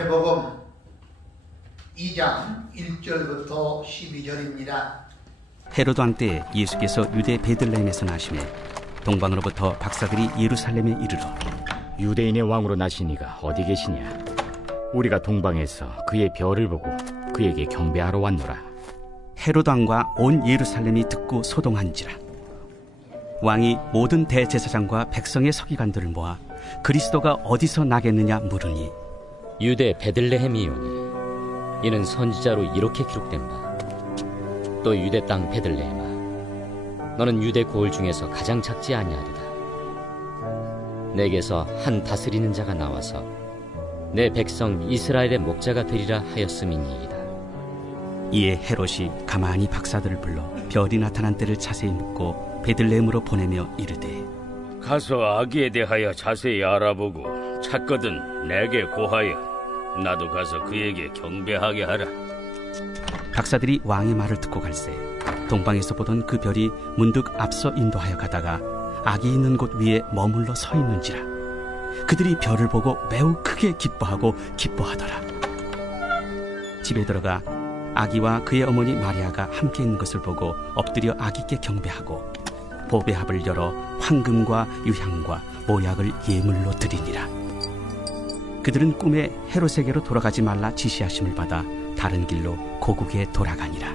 마태복음 2장 1절부터 12절입니다. 헤로드 왕 때 예수께서 유대 베들레헴에서 나시매 동방으로부터 박사들이 예루살렘에 이르러 유대인의 왕으로 나신 이가 어디 계시냐? 우리가 동방에서 그의 별을 보고 그에게 경배하러 왔노라. 헤로드 왕과 온 예루살렘이 듣고 소동한지라. 왕이 모든 대제사장과 백성의 서기관들을 모아 그리스도가 어디서 나겠느냐 물으니 유대 베들레헴이오니 이는 선지자로 이렇게 기록된 바 또 유대 땅 베들레헴아 너는 유대 고을 중에서 가장 작지 아니하리라. 내게서 한 다스리는 자가 나와서 내 백성 이스라엘의 목자가 되리라 하였음이니이다. 이에 헤롯이 가만히 박사들을 불러 별이 나타난 때를 자세히 묻고 베들레헴으로 보내며 이르되 가서 아기에 대하여 자세히 알아보고 찾거든 내게 고하여 나도 가서 그에게 경배하게 하라. 박사들이 왕의 말을 듣고 갈새 동방에서 보던 그 별이 문득 앞서 인도하여 가다가 아기 있는 곳 위에 머물러 서 있는지라. 그들이 별을 보고 매우 크게 기뻐하더라. 집에 들어가 아기와 그의 어머니 마리아가 함께 있는 것을 보고 엎드려 아기께 경배하고 보배합을 열어 황금과 유향과 모약을 예물로 드리니라. 그들은 꿈에 헤롯에게로 돌아가지 말라 지시하심을 받아 다른 길로 고국에 돌아가니라.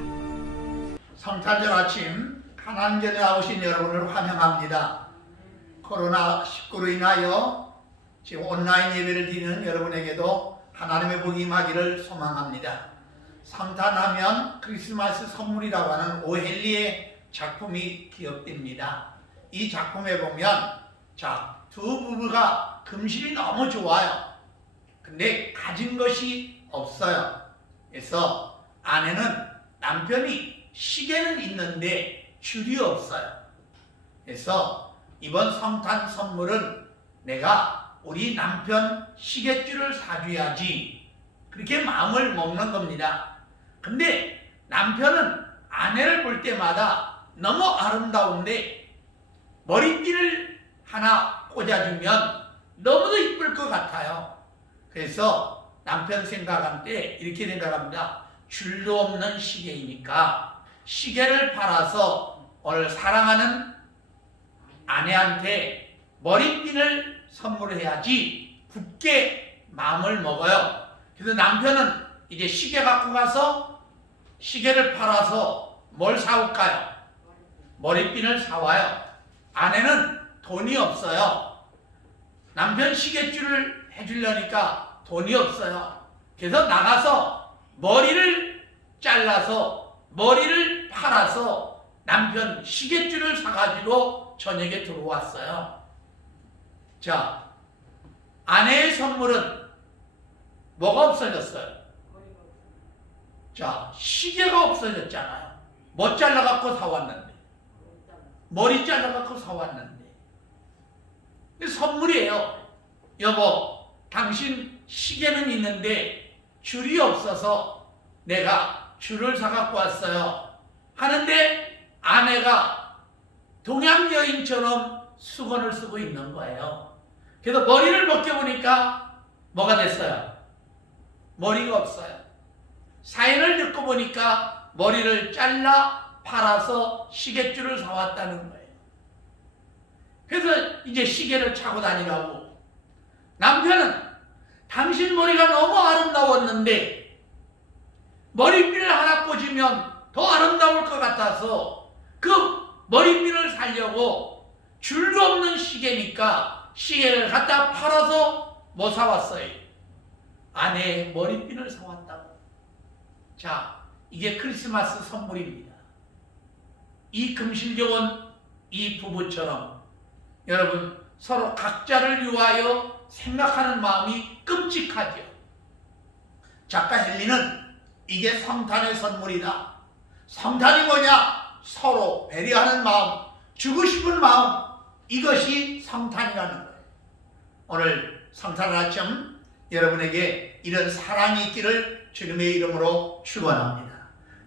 성탄절 아침 가난전에 나오신 여러분을 환영합니다. 코로나19로 인하여 지금 온라인 예배를 드리는 여러분에게도 하나님의 복이 임하기를 소망합니다. 성탄하면 크리스마스 선물이라고 하는 오헬리의 작품이 기억됩니다. 이 작품에 보면 두 부부가 금실이 너무 좋아요. 근데 가진 것이 없어요. 그래서 아내는 남편이 시계는 있는데 줄이 없어요. 그래서 이번 성탄 선물은 내가 우리 남편 시계줄을 사줘야지 그렇게 마음을 먹는 겁니다. 근데 남편은 아내를 볼 때마다 너무 아름다운데 머리띠를 하나 꽂아주면 너무도 이쁠 것 같아요. 그래서 남편 생각할 때 이렇게 생각합니다. 줄도 없는 시계이니까 시계를 팔아서 오늘 사랑하는 아내한테 머리핀을 선물해야지 굳게 마음을 먹어요. 그래서 남편은 이제 시계 갖고 가서 시계를 팔아서 뭘 사올까요? 머리핀을 사와요. 아내는 돈이 없어요. 남편 시계줄을 해주려니까 돈이 없어요. 그래서 나가서 머리를 잘라서 머리를 팔아서 남편 시계줄을 사가지고 저녁에 들어왔어요. 자, 아내의 선물은 뭐가 없어졌어요? 자, 시계가 없어졌잖아요. 뭐 잘라갖고 사왔는데, 머리 잘라갖고 사왔는데, 선물이에요. 여보, 당신 시계는 있는데 줄이 없어서 내가 줄을 사갖고 왔어요 하는데 아내가 동양 여인처럼 수건을 쓰고 있는 거예요. 그래서 머리를 벗겨보니까 뭐가 됐어요? 머리가 없어요. 사연을 듣고 보니까 머리를 잘라 팔아서 시계줄을 사왔다는 거예요. 그래서 이제 시계를 차고 다니라고. 남편은 당신 머리가 너무 아름다웠는데 머리핀을 하나 꽂으면 더 아름다울 것 같아서 그 머리핀을 사려고 줄도 없는 시계니까 시계를 갖다 팔아서 뭐 사왔어요? 아내의 머리핀을 사왔다고. 자, 이게 크리스마스 선물입니다. 이 금실교원 이 부부처럼 여러분 서로 각자를 위하여 생각하는 마음이 끔찍하죠. 작가 헨리는 이게 성탄의 선물이다. 성탄이 뭐냐? 서로 배려하는 마음, 주고 싶은 마음, 이것이 성탄이라는 거예요. 오늘 성탄 아침 여러분에게 이런 사랑이 있기를 주님의 이름으로 축원합니다.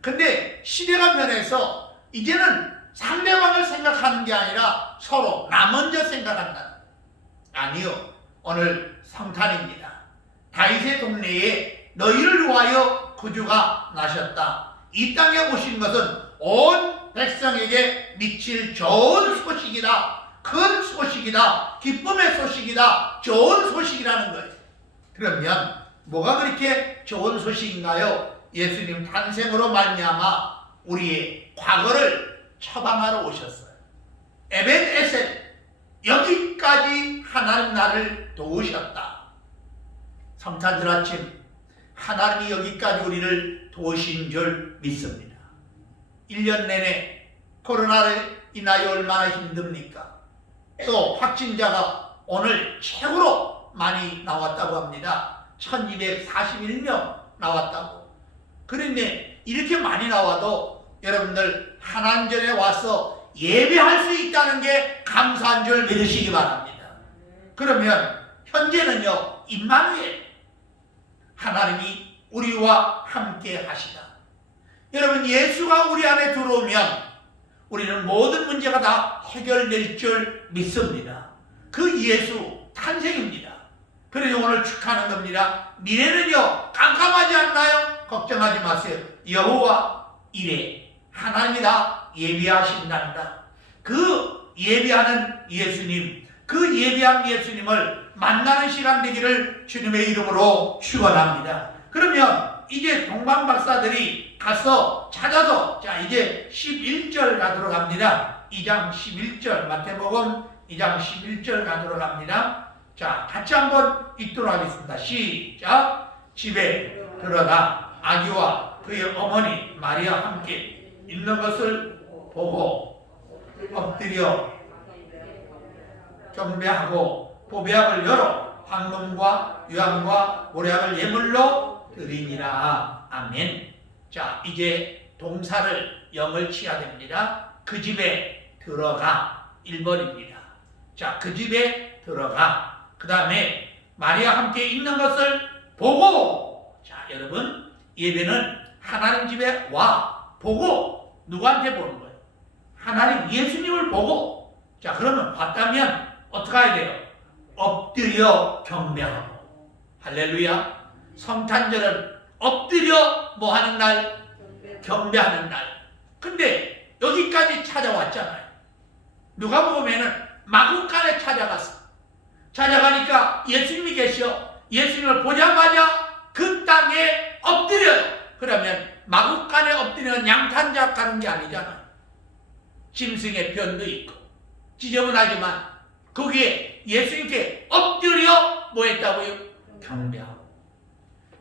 근데 시대가 변해서 이제는 상대방을 생각하는 게 아니라 서로 나 먼저 생각한다. 아니요. 오늘 성탄입니다. 다윗의 동네에 너희를 위하여 구주가 나셨다. 이 땅에 오신 것은 온 백성에게 미칠 좋은 소식이다. 큰 소식이다. 기쁨의 소식이다. 좋은 소식이라는 거예요. 그러면 뭐가 그렇게 좋은 소식인가요? 예수님 탄생으로 말미암아 우리의 과거를 처방하러 오셨어요. 에벤에셀, 여기까지 하나님 나를 도우셨다. 성탄절 아침 하나님이 여기까지 우리를 도우신 줄 믿습니다. 1년 내내 코로나로 인하여 얼마나 힘듭니까? 또 확진자가 오늘 최고로 많이 나왔다고 합니다. 1241명 나왔다고. 그런데 이렇게 많이 나와도 여러분들 하나님 전에 와서 예배할 수 있다는 게 감사한 줄 믿으시기 바랍니다. 그러면 현재는요, 임마누엘, 하나님이 우리와 함께 하시다. 여러분, 예수가 우리 안에 들어오면 우리는 모든 문제가 다 해결될 줄 믿습니다. 그 예수 탄생입니다. 그래서 오늘 축하하는 겁니다. 미래는요, 깜깜하지 않나요? 걱정하지 마세요. 여호와 이래 하나님이 다 예비하신단다. 그 예비하는 예수님, 그 예비한 예수님을 만나는 시간 되기를 주님의 이름으로 축원합니다. 그러면 이제 동방 박사들이 가서 찾아서, 자, 이제 11절 가도록 합니다. 2장 11절, 마태복음 2장 11절 가도록 합니다. 자, 같이 한번 읽도록 하겠습니다. 시작. 집에 들어가 아기와 그의 어머니 마리아 함께 있는 것을 보고 엎드려 경배하고 보배약을 열어 황금과 유향과 모략을 예물로 드리니라. 아멘. 자, 이제 동사를 영을 치야 됩니다. 그 집에 들어가 1번입니다. 자, 그 집에 들어가. 그 다음에 마리아 함께 있는 것을 보고. 자, 여러분, 예배는 하나님 집에 와 보고. 누구한테 보는 거예요? 하나님 예수님을 보고. 자, 그러면 봤다면 어떻게 해야 돼요? 엎드려 경배하고. 할렐루야. 성탄절은 엎드려 뭐 하는 날? 경배하는 날. 근데 여기까지 찾아왔잖아요. 누가 보면은 마구간에 찾아가니까 예수님이 계셔. 예수님을 보자마자 그 땅에 엎드려요. 그러면 마구간에 엎드리는 양탄자 가는 게 아니잖아요. 짐승의 변도 있고 지저분하지만 거기에 예수님께 엎드려 뭐 했다고요? 경배하고.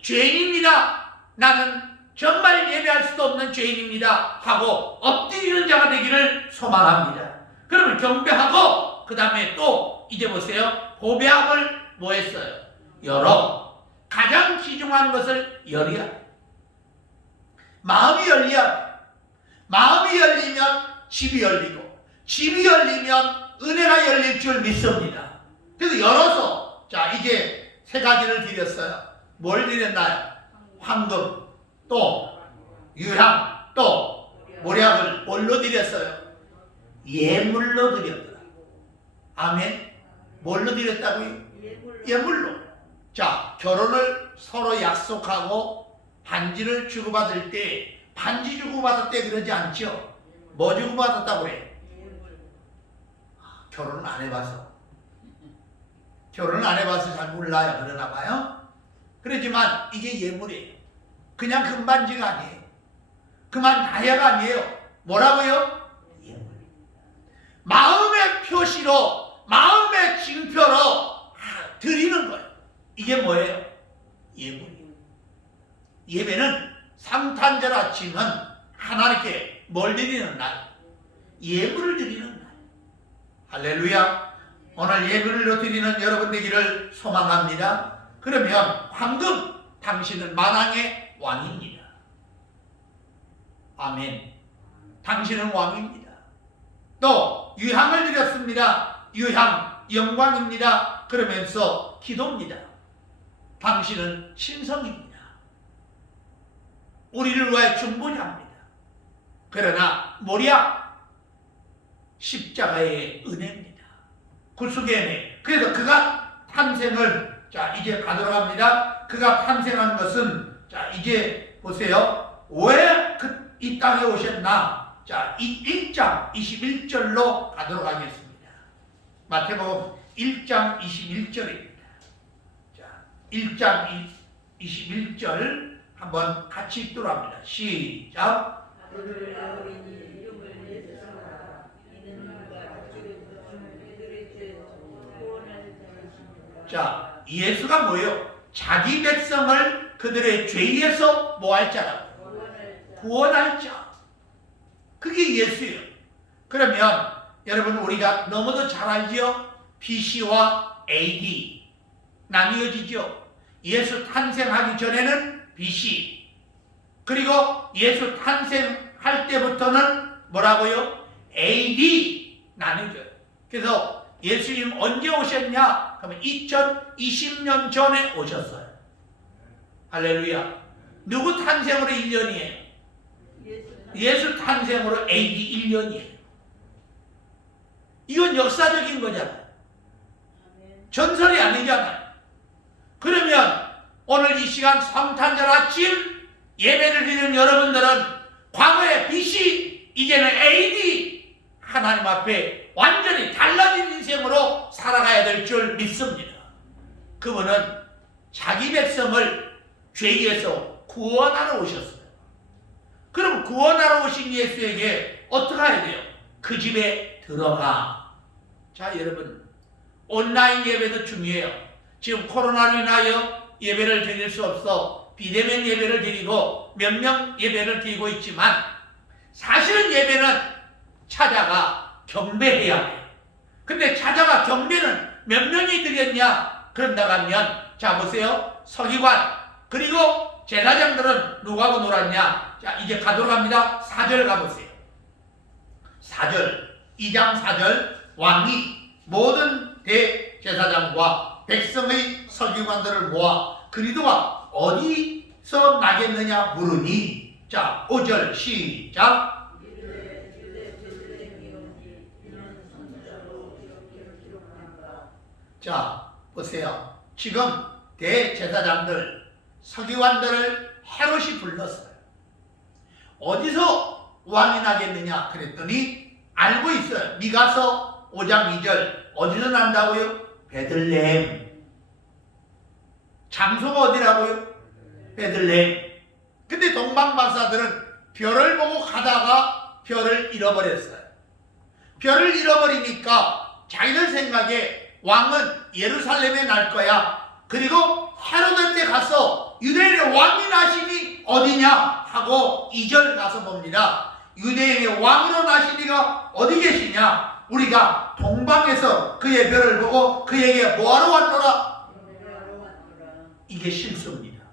죄인입니다. 나는 정말 예배할 수도 없는 죄인입니다 하고 엎드리는 자가 되기를 소망합니다. 그러면 경배하고 그 다음에 또 이제 보세요. 보배합을 뭐 했어요? 열어. 가장 귀중한 것을 열어야 돼. 마음이 열려야 돼. 마음이 열리면 집이 열리고 집이 열리면 은혜가 열릴 줄 믿습니다. 그래서 열어서 자, 이제 세 가지를 드렸어요. 뭘 드렸나요? 황금, 또 유향, 또 모략을 뭘로 드렸어요? 예물로 드렸더라. 아멘. 뭘로 드렸다고요? 예물로. 자, 결혼을 서로 약속하고 반지를 주고받을 때, 반지 주고받을 때 그러지 않죠? 뭐 주고받았다고 해? 결혼을 안 해봐서. 결혼을 안 해봐서 잘 몰라요. 그러나 봐요. 그렇지만 이게 예물이에요. 그냥 금반지가 아니에요. 그만 다이아가 아니에요. 뭐라고요? 예물. 마음의 표시로, 마음의 징표로 드리는 거예요. 이게 뭐예요? 예물이에요. 예배는 성탄절 아침은 하나님께 뭘 드리는 날? 예물을 드리는 날. 할렐루야. 오늘 예물로 드리는 여러분 되기를 소망합니다. 그러면 황금, 당신은 만왕의 왕입니다. 아멘. 당신은 왕입니다. 또 유향을 드렸습니다. 유향, 영광입니다. 그러면서 기도입니다. 당신은 신성입니다. 우리를 위해 중보자입니다. 그러나 모략, 십자가의 은혜입니다. 구속의 은혜. 그래서 그가 탄생을, 자, 이제 가도록 합니다. 그가 탄생한 것은, 자, 이제 보세요. 왜 이 땅에 오셨나? 자, 이 1장 21절로 가도록 하겠습니다. 마태복음 1장 21절입니다. 자, 1장 21절 한번 같이 읽도록 합니다. 시작. 자, 예수가 뭐예요? 자기 백성을 그들의 죄에서 뭐 할 자라고? 구원할 자. 그게 예수예요. 그러면 여러분 우리가 너무도 잘 알지요? BC와 AD 나뉘어지죠. 예수 탄생하기 전에는 BC, 그리고 예수 탄생할 때부터는 뭐라고요? AD 나뉘어져요. 그래서 예수님 언제 오셨냐? 그러면 2020년 전에 오셨어요. 할렐루야. 누구 탄생으로 1년이에요? 예수 탄생으로 AD 1년이에요. 이건 역사적인 거잖아요. 전설이 아니잖아요. 그러면 오늘 이 시간 성탄절 아침 예배를 드리는 여러분들은 과거의 BC, 이제는 AD, 하나님 앞에 완전히 달라진 인생으로 살아가야 될 줄 믿습니다. 그분은 자기 백성을 죄에서 구원하러 오셨어요. 그럼 구원하러 오신 예수에게 어떻게 해야 돼요? 그 집에 들어가. 자, 여러분, 온라인 예배도 중요해요. 지금 코로나로 인하여 예배를 드릴 수 없어 비대면 예배를 드리고 몇 명 예배를 드리고 있지만, 사실은 예배는 찾아가 경배해야 해요. 근데 찾아가 경배는 몇 명이 드렸냐? 그런다고 하면, 자 보세요. 서기관 그리고 제사장들은 누구하고 놀았냐? 자, 이제 가도록 합니다. 4절 가보세요. 4절, 2장 4절. 왕이 모든 대제사장과 백성의 서기관들을 모아 그리도가 어디서 나겠느냐 물으니, 자 5절 시작. 자 보세요. 지금 대제사장들, 서기관들을 헤롯이 불렀어요. 어디서 왕이 나겠느냐 그랬더니 알고 있어요. 미가서 5장 2절. 어디서 난다고요? 베들레헴. 장소가 어디라고요? 베들레헴. 근데 동방박사들은 별을 보고 가다가 별을 잃어버렸어요. 별을 잃어버리니까 자기들 생각에 왕은 예루살렘에 날 거야. 그리고 헤로데 때 가서 유대인의 왕이 나시니 어디냐 하고 2절 가서 봅니다. 유대인의 왕으로 나신 이가 어디 계시냐? 우리가 동방에서 그의 별을 보고 그에게 뭐하러 왔노라? 이게 실수입니다.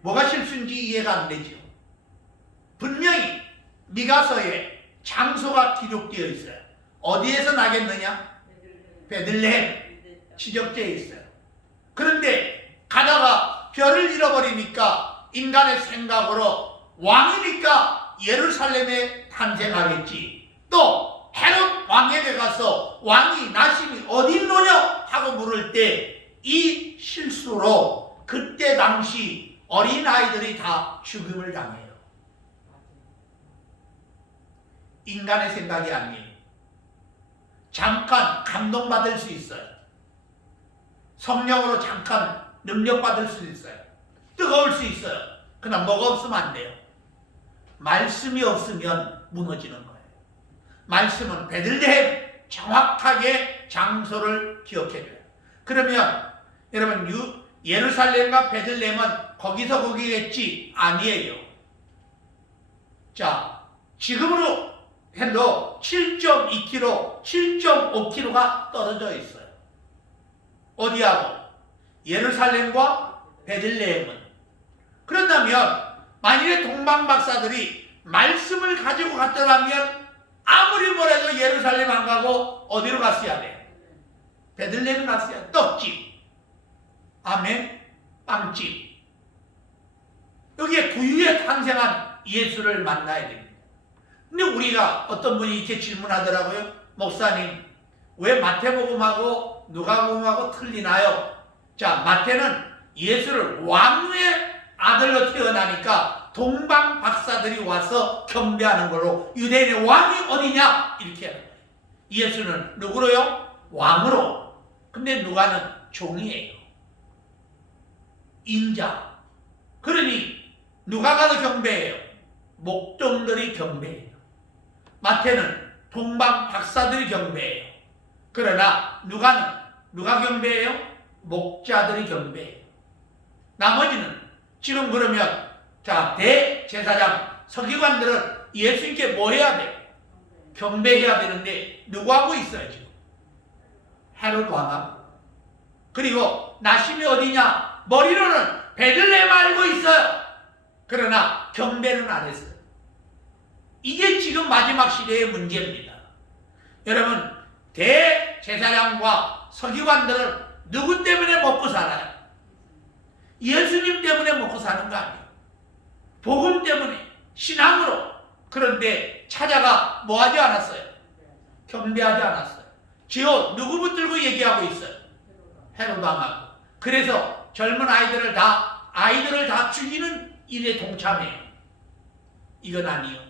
뭐가 실수인지 이해가 안 되죠. 분명히 미가서에 장소가 기록되어 있어요. 어디에서 나겠느냐? 베들레헴 지적되어 있어요. 그런데 가다가 별을 잃어버리니까 인간의 생각으로 왕이니까 예루살렘에 탄생하겠지. 또 헤롯 왕에게 가서 왕이 나심이 어디 있노냐 하고 물을 때 이 실수로 그때 당시 어린아이들이 다 죽음을 당해요. 인간의 생각이 아니에요. 잠깐 감동받을 수 있어요. 성령으로 잠깐 능력받을 수 있어요. 뜨거울 수 있어요. 그러나 뭐가 없으면 안 돼요. 말씀이 없으면 무너지는 거예요. 말씀은 베들레헴 정확하게 장소를 기억해줘요. 그러면 여러분 예루살렘과 베들레헴은 거기서 거기겠지? 아니에요. 자, 지금으로 해도 7.2km, 7.5km가 떨어져 있어요. 어디하고? 예루살렘과 베들레헴은. 그렇다면 만일에 동방박사들이 말씀을 가지고 갔더라면 아무리 뭐래도 예루살렘 안 가고 어디로 갔어야 돼? 베들레헴 갔어야 돼. 떡집, 아멘, 빵집. 여기에 구유에 탄생한 예수를 만나야 됩니다. 근데 우리가 어떤 분이 이렇게 질문하더라고요. 목사님, 왜 마태복음하고 누가복음하고 틀리나요? 자, 마태는 예수를 왕의 아들로 태어나니까 동방 박사들이 와서 경배하는 걸로 유대인의 왕이 어디냐 이렇게 하는 거예요. 예수는 누구로요? 왕으로. 근데 누가는 종이에요. 인자. 그러니 누가 가서 경배해요? 목동들이 경배해요. 마태는 동방 박사들이 경배해요. 그러나 누가 경배해요? 목자들이 경배해요. 나머지는 지금 그러면 자, 대제사장 서기관들은 예수님께 뭐 해야 돼요? 경배해야 되는데 누구하고 있어요 지금? 헤롯 왕하고. 그리고 나심이 어디냐? 머리로는 베들레헴 알고 있어요. 그러나 경배는 안 했어요. 이게 지금 마지막 시대의 문제입니다. 여러분, 대제사장과 서기관들은 누구 때문에 먹고 살아요? 예수님 때문에 먹고 사는 거 아니에요. 복음 때문에, 신앙으로. 그런데 찾아가 뭐 하지 않았어요? 경배하지 않았어요. 지호 누구 붙들고 얘기하고 있어요? 헤롯 왕하고. 그래서 젊은 아이들을 다 죽이는 일에 동참해요. 이건 아니요.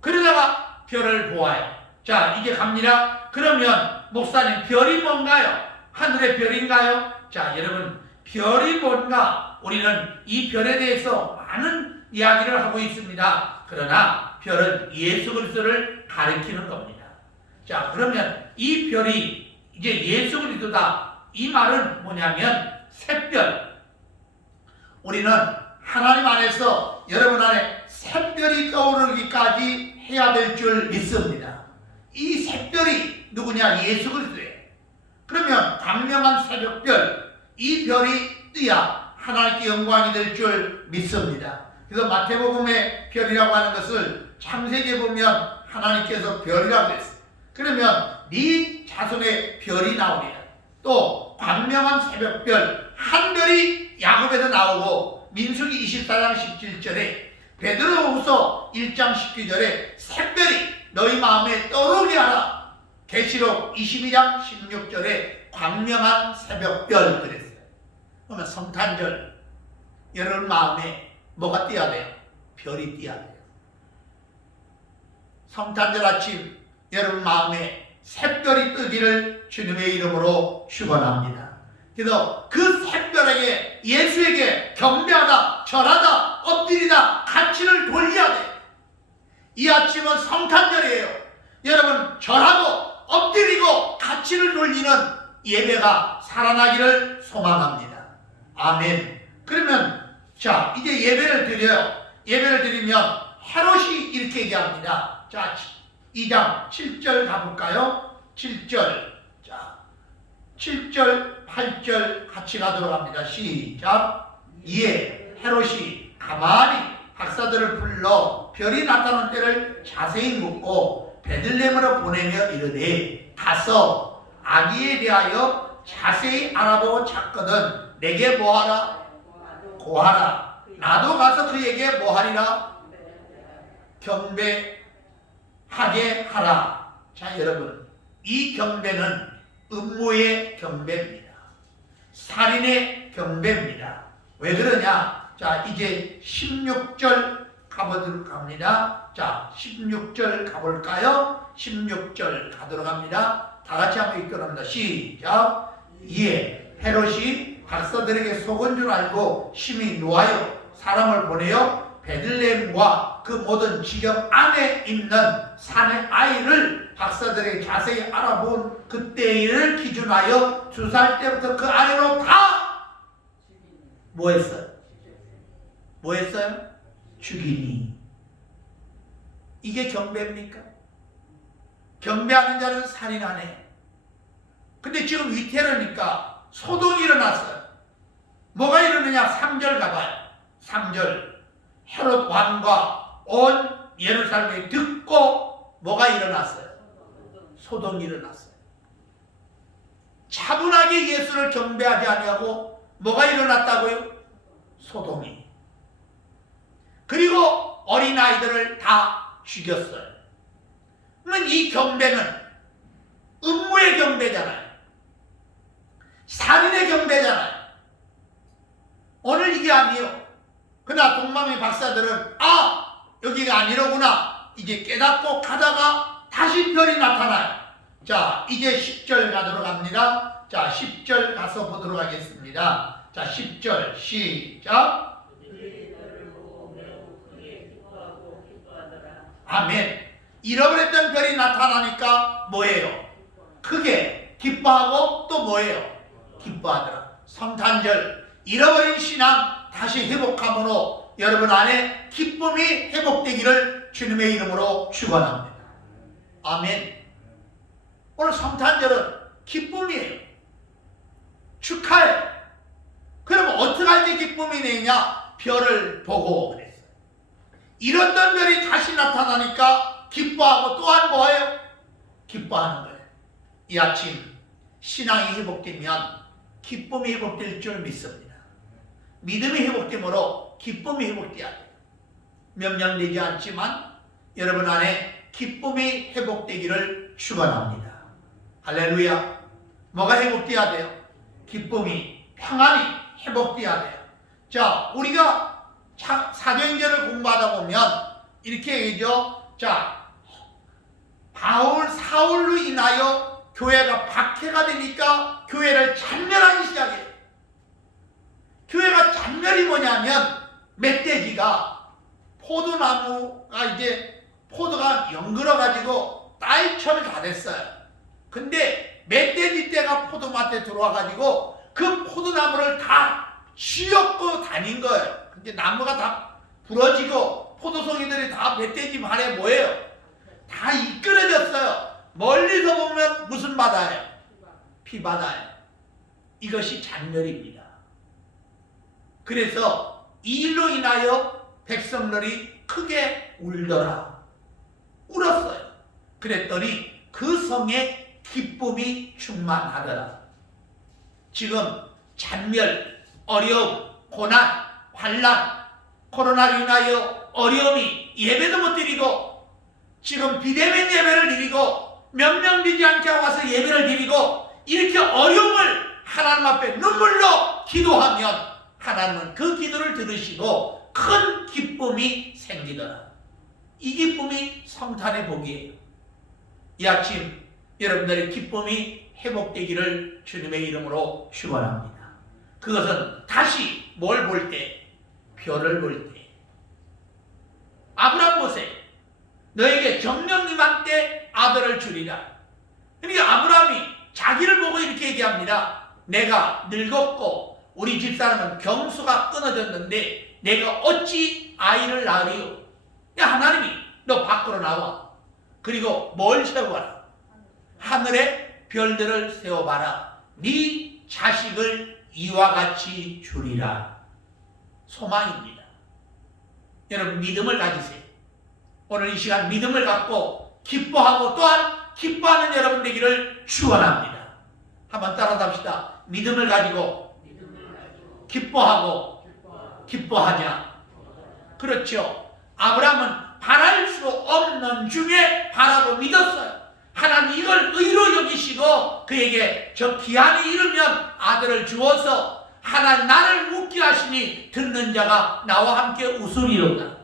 그러다가 별을 보아요. 자, 이제 갑니다. 그러면 목사님, 별이 뭔가요? 하늘의 별인가요? 자, 여러분, 별이 뭔가? 우리는 이 별에 대해서 많은 이야기를 하고 있습니다. 그러나 별은 예수 그리스도를 가리키는 겁니다. 자, 그러면 이 별이 이제 예수 그리스도다. 이 말은 뭐냐면 샛별. 우리는 하나님 안에서 여러분 안에 샛별이 떠오르기까지 해야 될 줄 믿습니다. 이 샛별이 누구냐? 예수 그리스도예요. 그러면 광명한 새벽별, 이 별이 뜨야 하나님께 영광이 될 줄 믿습니다. 그래서 마태복음의 별이라고 하는 것을 창세기에 보면 하나님께서 별이라고 했어요. 그러면 네 자손의 별이 나오리라. 또 광명한 새벽별, 한 별이 야곱에서 나오고 민수기 24장 17절에 베드로후서 1장 19절에 샛별이 너희 마음에 떠오르게 하라. 계시록 22장 16절에 광명한 새벽별 그랬어요. 그러면 성탄절 여러분 마음에 뭐가 띄어야 돼요? 별이 띄어야 돼요. 성탄절 아침 여러분 마음에 샛별이 뜨기를 주님의 이름으로 축원합니다. 그래서 그 샛별에게 예수에게 경배하다, 절하다, 엎드리다, 가치를 돌려야 돼요. 이 아침은 성탄절이에요. 여러분 절하고 엎드리고 가치를 돌리는 예배가 살아나기를 소망합니다. 아멘. 그러면 자, 이제 예배를 드려요. 예배를 드리면 헤롯이 이렇게 얘기합니다. 자, 2장 7절 가볼까요? 7절. 자, 7절, 8절 같이 가도록 합니다. 시작. 이에 헤롯이 가만히 박사들을 불러 별이 나타난 때를 자세히 묻고 베들레헴으로 보내며 이르되 가서 아기에 대하여 자세히 알아보고 찾거든 내게 뭐하라? 고하라. 나도 가서 그에게 뭐하리라? 경배하게 하라. 자, 여러분, 이 경배는 음모의 경배입니다. 살인의 경배입니다. 왜 그러냐? 자, 이제 16절 가보도록 합니다. 자, 16절 가볼까요? 16절 가도록 합니다. 다 같이 한번 읽도록 합니다. 시작. 이에 헤롯이 박사들에게 속은 줄 알고 심히 노하여 사람을 보내어 베들레헴과 그 모든 지경 안에 있는 산의 아이를 박사들에게 자세히 알아본 그때를 기준하여 2살 때부터 그 아래로 다 뭐 했어요? 뭐 했어요? 죽이니. 이게 경배입니까? 경배하는 자는 살인하네. 근데 지금 위태로니까 소동이 일어났어요. 뭐가 일어나냐? 3절 가봐요. 3절. 헤롯 왕과 온 예루살렘이 듣고 뭐가 일어났어요? 소동이 일어났어요. 차분하게 예수를 경배하지 아니하고 뭐가 일어났다고요? 소동이. 그리고 어린아이들을 다 죽였어요. 그러면 이 경배는 음모의 경배잖아요. 살인의 경배잖아요. 이게 아니에요. 그러나 동방의 박사들은 여기가 아니로구나 이제 깨닫고 가다가 다시 별이 나타나요. 자, 이제 10절 가도록 합니다. 자, 10절 가서 보도록 하겠습니다. 자, 10절 시작. 아멘. 잃어버렸던 별이 나타나니까 뭐예요? 크게 기뻐하고 또 뭐예요? 기뻐하더라. 성탄절 잃어버린 신앙 다시 회복함으로 여러분 안에 기쁨이 회복되기를 주님의 이름으로 축원합니다. 아멘. 오늘 성탄절은 기쁨이에요. 축하해. 그럼 어떻게 할 때 기쁨이 되냐? 별을 보고 그랬어요. 잃었던 별이 다시 나타나니까 기뻐하고 또한 뭐예요? 기뻐하는 거예요. 이 아침 신앙이 회복되면 기쁨이 회복될 줄 믿습니다. 믿음이 회복되므로 기쁨이 회복돼야 돼요. 명령되지 않지만 여러분 안에 기쁨이 회복되기를 축원합니다. 할렐루야. 뭐가 회복돼야 돼요? 기쁨이, 평안이 회복돼야 돼요. 자, 우리가 사도행전을 공부하다 보면 이렇게 얘기죠. 자, 사울로 인하여 교회가 박해가 되니까 교회를 잔멸하기 시작해요. 교회가 잔멸이 뭐냐면 멧돼지가 포도나무가 이제 포도가 연글어가지고 딸철 다 됐어요. 근데 멧돼지 떼가 포도밭에 들어와가지고 그 포도나무를 다 쥐었고 다닌 거예요. 근데 나무가 다 부러지고 포도송이들이 다 멧돼지 발에 뭐예요? 다 이끌어졌어요. 멀리서 보면 무슨 바다예요? 피바다예요. 이것이 잔멸입니다. 그래서 이 일로 인하여 백성들이 크게 울더라. 울었어요. 그랬더니 그 성에 기쁨이 충만하더라. 지금 잔멸, 어려움, 고난, 환난, 코로나로 인하여 어려움이 예배도 못 드리고 지금 비대면 예배를 드리고 명령되지 않게 와서 예배를 드리고 이렇게 어려움을 하나님 앞에 눈물로 기도하면 하나님은 그 기도를 들으시고 큰 기쁨이 생기더라. 이 기쁨이 성탄의 복이에요. 이 아침 여러분들의 기쁨이 회복되기를 주님의 이름으로 축원합니다. 그것은 다시 뭘 볼 때? 별을 볼 때. 아브라함 보세요. 너에게 정령님한테 아들을 주리라. 그러니까 아브라함이 자기를 보고 이렇게 얘기합니다. 내가 늙었고 우리 집사람은 경수가 끊어졌는데 내가 어찌 아이를 낳으리요? 하나님이 너 밖으로 나와. 그리고 뭘 세워봐라. 하늘에 별들을 세워봐라. 네 자식을 이와 같이 주리라. 소망입니다. 여러분 믿음을 가지세요. 오늘 이 시간 믿음을 갖고 기뻐하고 또한 기뻐하는 여러분 되기를 축원합니다. 한번 따라합시다. 믿음을 가지고 기뻐하고 기뻐하자. 그렇죠. 아브라함은 바랄 수 없는 중에 바라고 믿었어요. 하나님 이걸 의로 여기시고 그에게 저 기한이 이르면 아들을 주어서 하나님 나를 웃게 하시니 듣는 자가 나와 함께 웃으리로다.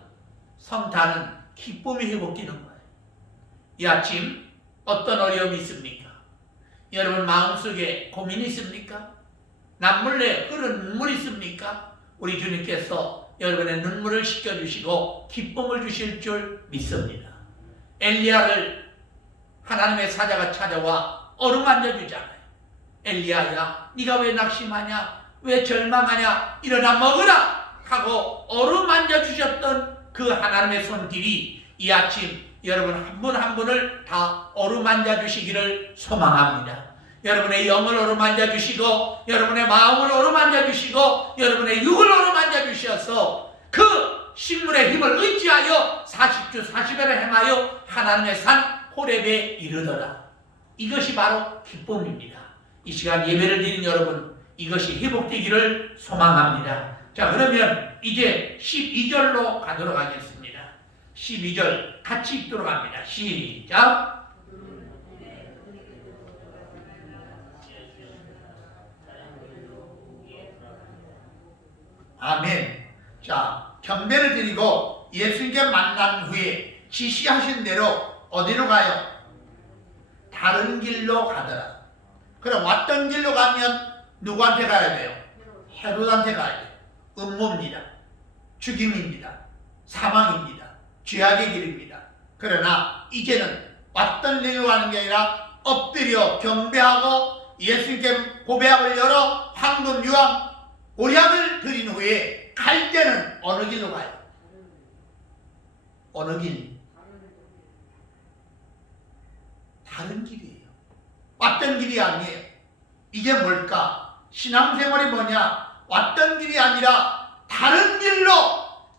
성탄은 기쁨이 회복되는 거예요. 이 아침 어떤 어려움이 있습니까? 여러분 마음속에 고민이 있습니까? 남몰래 흐르는 눈물이 있습니까? 우리 주님께서 여러분의 눈물을 씻겨주시고 기쁨을 주실 줄 믿습니다. 엘리야를 하나님의 사자가 찾아와 어루만져 주잖아요. 엘리야야 네가 왜 낙심하냐? 왜 절망하냐? 일어나 먹으라 하고 어루만져 주셨던 그 하나님의 손길이 이 아침 여러분 한 분 한 분을 다 어루만져 주시기를 소망합니다. 여러분의 영을 어루만져 주시고 여러분의 마음을 어루만져 주시고 여러분의 육을 어루만져 주셔서 그 식물의 힘을 의지하여 40주 40일을 행하여 하나님의 산 호렙에 이르더라. 이것이 바로 기쁨입니다. 이 시간 예배를 드린 여러분 이것이 회복되기를 소망합니다. 자, 그러면 이제 12절로 가도록 하겠습니다. 12절 같이 읽도록 합니다. 시작. 아멘. 자, 경배를 드리고 예수님께 만난 후에 지시하신 대로 어디로 가요? 다른 길로 가더라. 그럼 왔던 길로 가면 누구한테 가야 돼요? 헤롯한테 가야 돼요. 음모입니다. 죽임입니다. 사망입니다. 죄악의 길입니다. 그러나 이제는 왔던 길로 가는 게 아니라 엎드려 경배하고 예수님께 고백을 열어 황금 유황 오략을 드린 후에 갈 때는 어느 길로 가요? 어느 길? 다른 길이에요. 왔던 길이 아니에요. 이게 뭘까? 신앙생활이 뭐냐? 왔던 길이 아니라 다른 길로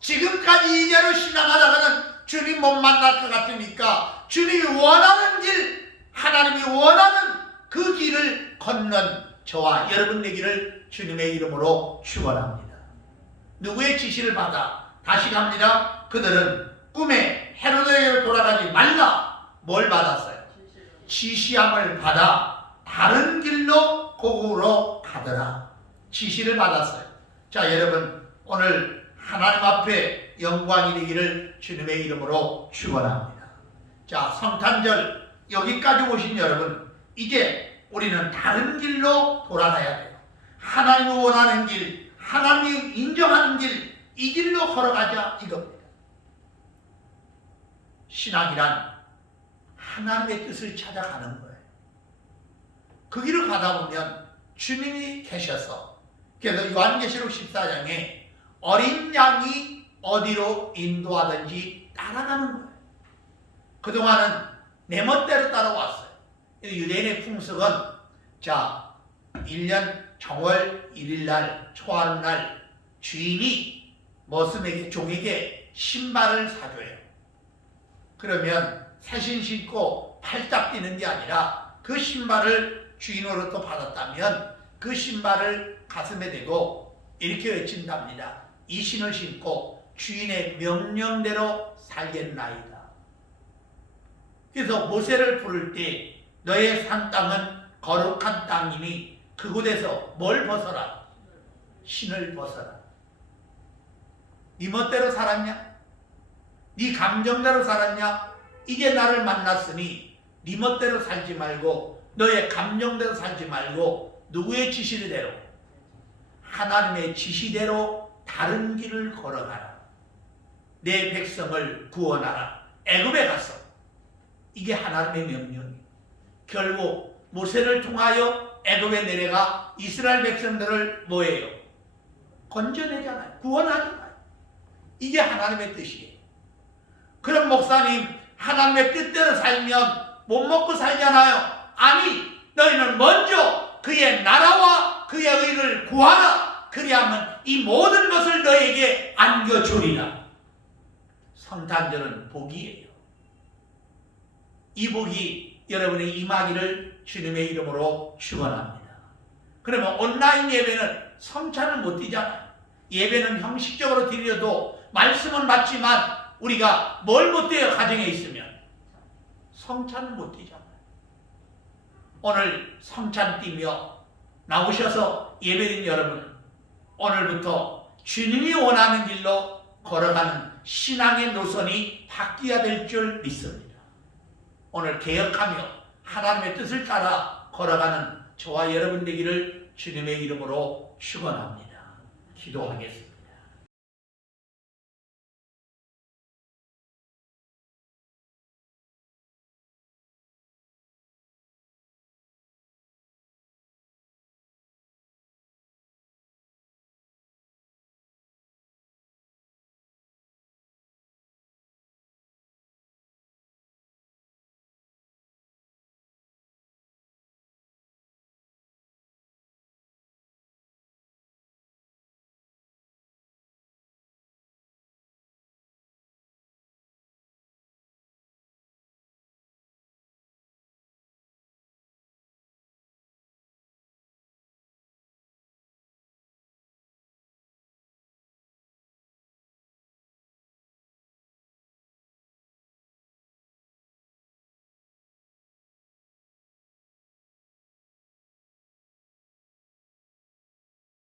지금까지 이대로 신앙하다가는 주님 못 만날 것 같으니까 주님이 원하는 길, 하나님이 원하는 그 길을 걷는 저와 여러분 되기를 주님의 이름으로 축원합니다. 누구의 지시를 받아 다시 갑니다. 그들은 꿈에 헤로데에게로 돌아가지 말라. 뭘 받았어요? 지시함을 받아 다른 길로 고국으로 가더라. 지시를 받았어요. 자, 여러분 오늘 하나님 앞에 영광이 되기를 주님의 이름으로 축원합니다. 자, 성탄절 여기까지 오신 여러분, 이제 우리는 다른 길로 돌아가야 돼요. 하나님이 원하는 길, 하나님이 인정하는 길, 이 길로 걸어가자 이겁니다. 신앙이란 하나님의 뜻을 찾아가는 거예요. 그 길을 가다 보면 주님이 계셔서, 그래서 요한계시록 14장에 어린 양이 어디로 인도하든지 따라가는 거예요. 그동안은 내 멋대로 따라왔어요. 유대인의 풍습은 자 1년 정월 1일날 초하루날 주인이 머슴에게 종에게 신발을 사줘요. 그러면 새신 신고 팔딱 뛰는 게 아니라 그 신발을 주인으로부터 받았다면 그 신발을 가슴에 대고 이렇게 외친답니다. 이 신을 신고 주인의 명령대로 살겠나이다. 그래서 모세를 부를 때 너의 산 땅은 거룩한 땅이니 그곳에서 뭘 벗어라? 신을 벗어라. 네 멋대로 살았냐? 네 감정대로 살았냐? 이제 나를 만났으니 네 멋대로 살지 말고 너의 감정대로 살지 말고 누구의 지시대로? 하나님의 지시대로 다른 길을 걸어가라. 내 백성을 구원하라. 애굽에 가서. 이게 하나님의 명령이에요. 결국 모세를 통하여 애굽에 내려가 이스라엘 백성들을 뭐예요? 건져내잖아요. 구원하잖아요. 이게 하나님의 뜻이에요. 그럼 목사님, 하나님의 뜻대로 살면 못 먹고 살잖아요. 아니, 너희는 먼저 그의 나라와 그의 의를 구하라. 그리하면 이 모든 것을 너에게 안겨주리라. 성탄절은 복이에요. 이 복이 여러분의 임하기를 주님의 이름으로 축원합니다. 그러면 온라인 예배는 성찬을 못 드리잖아요. 예배는 형식적으로 드려도 말씀은 맞지만 우리가 뭘 못 드려요? 가정에 있으면 성찬을 못 드리잖아요. 오늘 성찬 띠며 나오셔서 예배드린 여러분, 오늘부터 주님이 원하는 길로 걸어가는 신앙의 노선이 바뀌어야 될 줄 믿습니다. 오늘 개혁하며 하나님의 뜻을 따라 걸어가는 저와 여러분 되기를 주님의 이름으로 축원합니다. 기도하겠습니다.